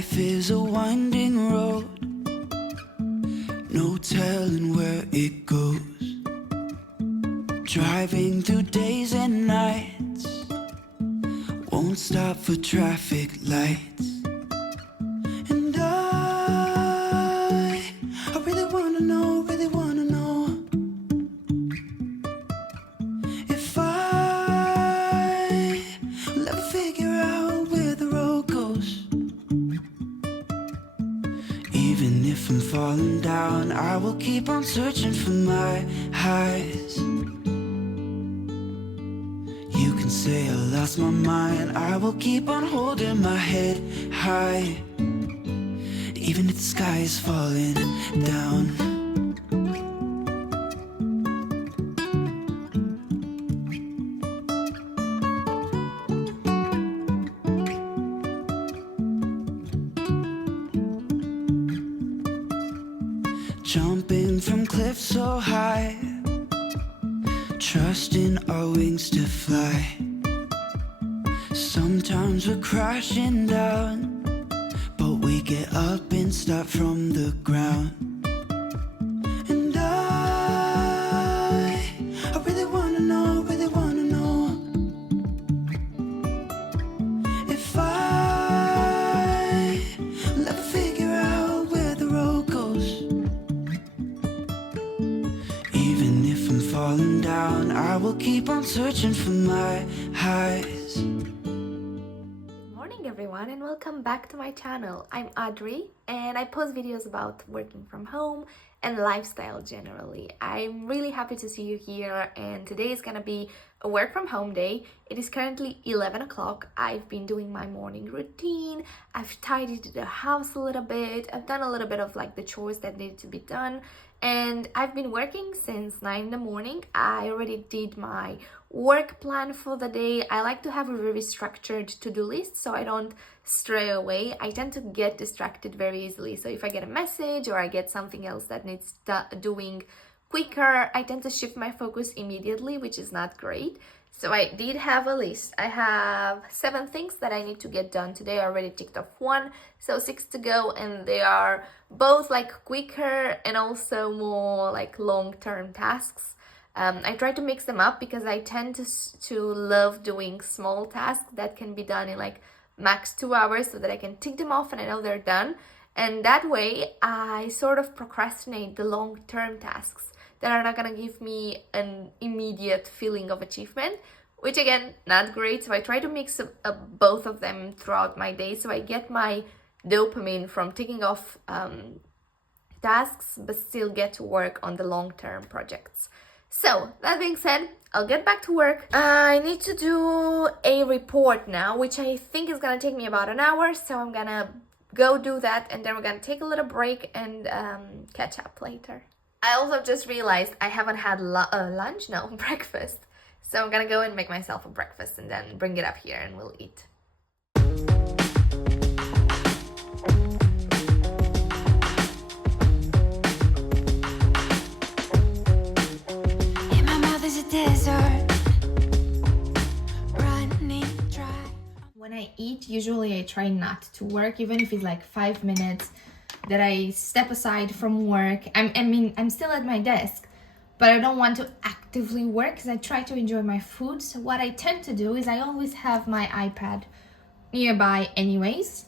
Life is a winding road, no telling where it goes. Driving through days and nights, won't stop for traffic lights. And I really wanna know, if I will ever figure out where the road goes. Even if I'm falling down, I will keep on searching for my highs. You can say I lost my mind, I will keep on holding my head high, even if the sky is falling down. Jumping from cliffs so high, trusting our wings to fly. Sometimes we're crashing down, but we get up and start from the ground. And I really wanna know, if I will ever figure out where the road goes. Even if I'm falling down, I will keep on searching for my highs. Good morning everyone and welcome back to my channel. I'm Adri and I post videos about working from home and lifestyle generally. I'm really happy to see you here, and today is gonna be a work from home day. It is currently 11 o'clock. I've been doing my morning routine. I've tidied the house a little bit. I've done a little bit of like the chores that needed to be done. And I've been working since 9 in the morning. I already did my work plan for the day. I like to have a very structured to-do list so I don't stray away. I tend to get distracted very easily. So if I get a message or I get something else that needs doing quicker, I tend to shift my focus immediately, which is not great. So I did have a list. I have 7 things that I need to get done today. I already ticked off 1, so 6 to go, and they are both like quicker and also more like long-term tasks. I try to mix them up because I tend to love doing small tasks that can be done in like max 2 hours so that I can tick them off and I know they're done. And that way I sort of procrastinate the long-term tasks that are not gonna give me an immediate feeling of achievement, which again, not great. So I try to mix up both of them throughout my day so I get my dopamine from ticking off tasks, but still get to work on the long-term projects. So that being said, I'll get back to work. I need to do a report now, which I think is gonna take me about an hour. So I'm gonna go do that, and then we're gonna take a little break and catch up later. I also just realized I haven't had breakfast. So I'm gonna go and make myself a breakfast and then bring it up here and we'll eat. In my mouth is a desert, running dry. When I eat, usually I try not to work, even if it's like 5 minutes that I step aside from work. I'm still at my desk, but I don't want to actively work because I try to enjoy my food. So what I tend to do is I always have my iPad nearby anyways,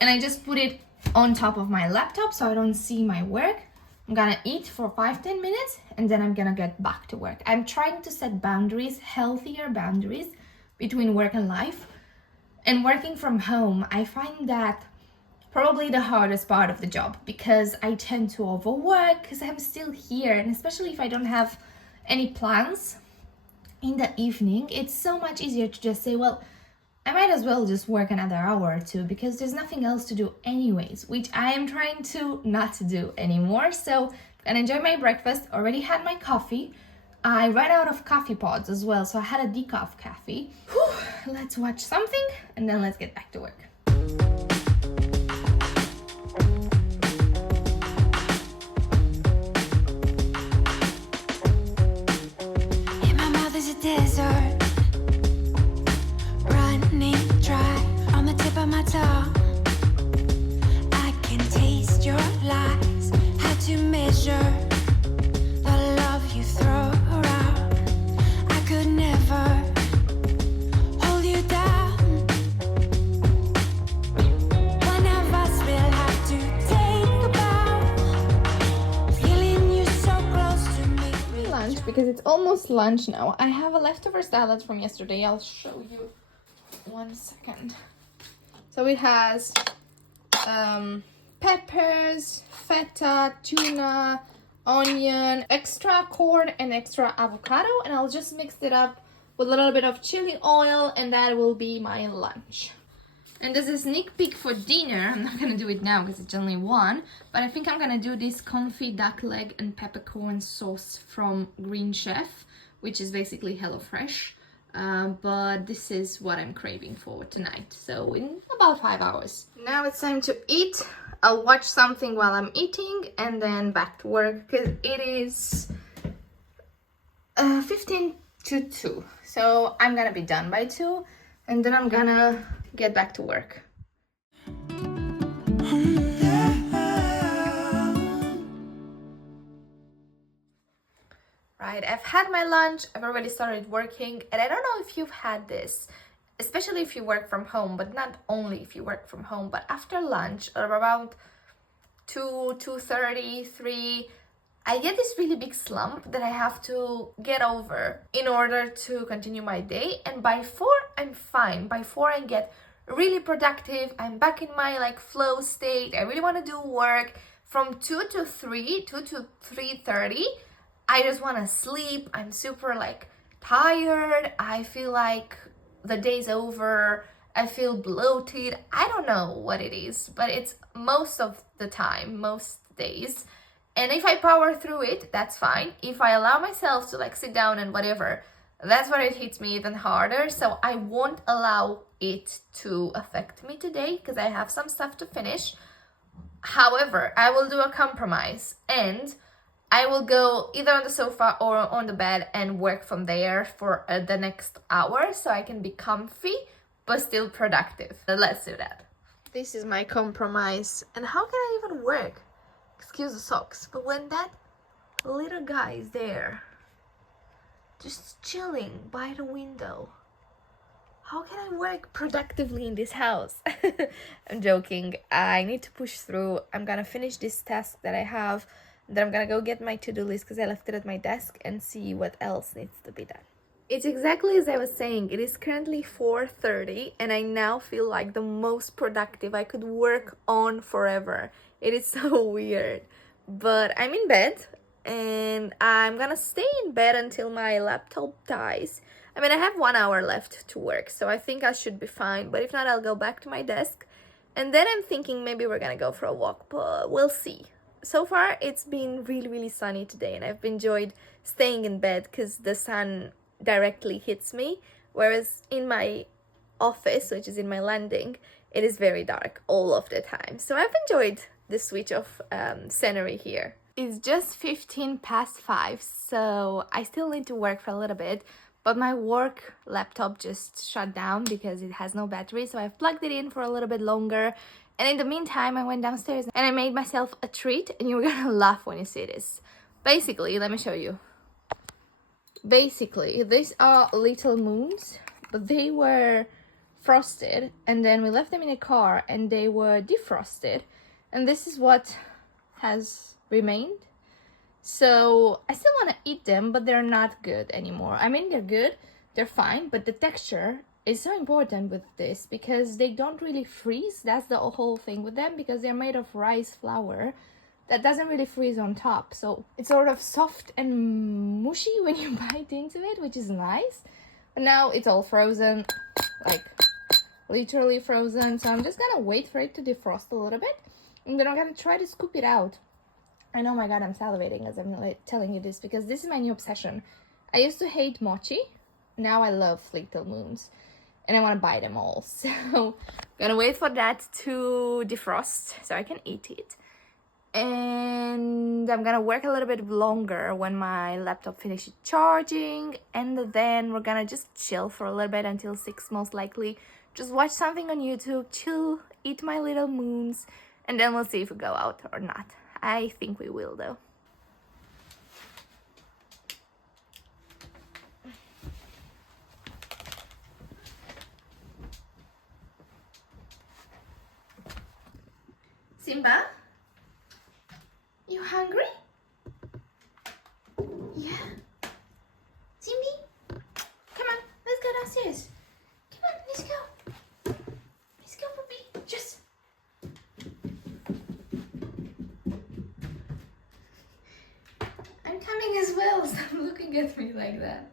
and I just put it on top of my laptop so I don't see my work. I'm gonna eat for 5-10 minutes and then I'm gonna get back to work. I'm trying to set boundaries, healthier boundaries between work and life. And working from home, I find that probably the hardest part of the job because I tend to overwork because I'm still here, and especially if I don't have any plans in the evening, it's so much easier to just say, well, I might as well just work another hour or 2 because there's nothing else to do anyways, which I am trying to not do anymore. So I'm gonna enjoy my breakfast. Already had my coffee. I ran out of coffee pods as well, so I had a decaf coffee. Whew, let's watch something and then let's get back to work. In my mouth is a desert, running dry on the tip of my tongue. treasure the love you throw around. I could never hold you down. One of us will have to take a bow. Feeling you so close to me. Lunch, because it's almost lunch now. I have a leftover salad from yesterday. I'll show you 1 second. So it has peppers, feta, tuna, onion, extra corn and extra avocado, and I'll just mix it up with a little bit of chili oil, and that will be my lunch. And as a sneak peek for dinner, I'm not gonna do it now because it's only 1, but I think I'm gonna do this confit duck leg and peppercorn sauce from Green Chef, which is basically HelloFresh. But this is what I'm craving for tonight, so in about 5 hours. Now it's time to eat. I'll watch something while I'm eating and then back to work because it is 15 to 2. So I'm gonna be done by 2 and then I'm gonna get back to work. Right, I've had my lunch, I've already started working, and I don't know if you've had this, especially if you work from home, but not only if you work from home, but after lunch or around 2:30, 3, I get this really big slump that I have to get over in order to continue my day, and by 4 I'm fine. By 4 I get really productive, I'm back in my like flow state, I really want to do work. From 2 to 3:30, I just want to sleep. I'm super like tired. I feel like the day's over. I feel bloated. I don't know what it is, but it's most of the time, most days. And if I power through it, that's fine. If I allow myself to like sit down and whatever, that's where it hits me even harder. So I won't allow it to affect me today because I have some stuff to finish. However, I will do a compromise and I will go either on the sofa or on the bed and work from there for the next hour so I can be comfy but still productive. Let's do that. This is my compromise. And how can I even work? Excuse the socks, but when that little guy is there, just chilling by the window, how can I work productively in this house? I'm joking. I need to push through. I'm gonna finish this task that I have. Then I'm gonna go get my to-do list because I left it at my desk and see what else needs to be done. It's exactly as I was saying. It is currently 4:30 and I now feel like the most productive I could work on forever. It is so weird. But I'm in bed and I'm gonna stay in bed until my laptop dies. I mean, I have 1 hour left to work, so I think I should be fine. But if not, I'll go back to my desk. And then I'm thinking maybe we're gonna go for a walk, but we'll see. So far, it's been really, really sunny today, and I've enjoyed staying in bed because the sun directly hits me, whereas in my office, which is in my landing, it is very dark all of the time. So I've enjoyed the switch of scenery here. It's just 5:15, so I still need to work for a little bit, but my work laptop just shut down because it has no battery, so I've plugged it in for a little bit longer. And in the meantime, I went downstairs and I made myself a treat, and you're gonna laugh when you see this. Basically, let me show you. Basically, these are little moons, but they were frosted, and then we left them in a car and they were defrosted, and this is what has remained. So I still want to eat them, but they're not good anymore. I mean, they're good, they're fine, but the texture is so important with this because they don't really freeze. That's the whole thing with them, because they're made of rice flour that doesn't really freeze on top, so it's sort of soft and mushy when you bite into it, which is nice. But now it's all frozen, like literally frozen, so I'm just gonna wait for it to defrost a little bit, and then I'm gonna try to scoop it out. And oh my god, I'm salivating as I'm telling you this, because this is my new obsession. I used to hate mochi, now I love little moons, and I want to buy them all. So I'm gonna wait for that to defrost so I can eat it. And I'm gonna work a little bit longer when my laptop finishes charging, and then we're gonna just chill for a little bit until 6 most likely. Just watch something on YouTube, chill, eat my little moons, and then we'll see if we go out or not. I think we will though. Simba? You hungry? Yeah? Simbi? Come on, let's go downstairs. Come on, let's go. Let's go, puppy. Just. I'm coming as well. Stop looking at me like that.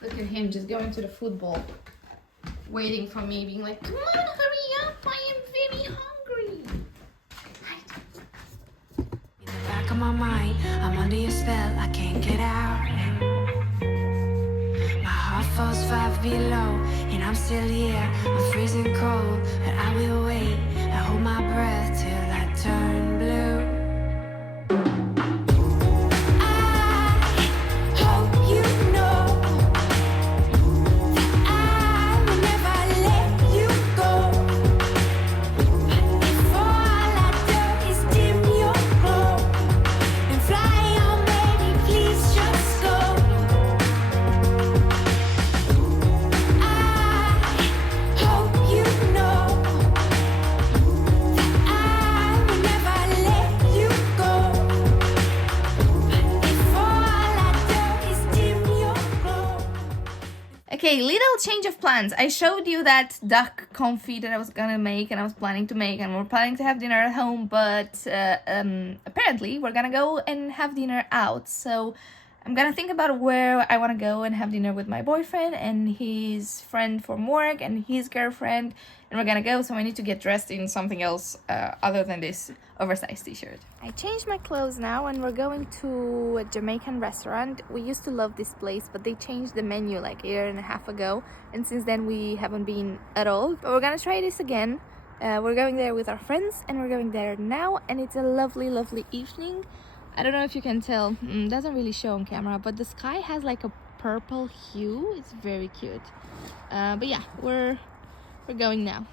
Look at him just going to the football, waiting for me, being like, come on, hurry up, I am very hungry. In the back of my mind, I'm under your spell, I can't get out. My heart falls 5 below, and I'm still here, I'm freezing cold. But I will wait, I hold my breath till I turn blue. I hope you know that I will never let you go. If all I do is dim your glow and fly on, baby, please just go. I hope you know that I will never let you go. If all I do is dim your glow. Okay, little change of plans. I showed you that duck confit that I was gonna make and I was planning to make, and we're planning to have dinner at home, but apparently we're gonna go and have dinner out. So I'm gonna think about where I want to go and have dinner with my boyfriend and his friend from work and his girlfriend, and we're gonna go, so I need to get dressed in something else other than this oversized t-shirt. I changed my clothes now and we're going to a Jamaican restaurant. We used to love this place, but they changed the menu like a year and a half ago, and since then we haven't been at all. But we're gonna try this again. We're going there with our friends and we're going there now, and it's a lovely, lovely evening. I don't know if you can tell, doesn't really show on camera, but the sky has like a purple hue. It's very cute. But yeah, we're going now.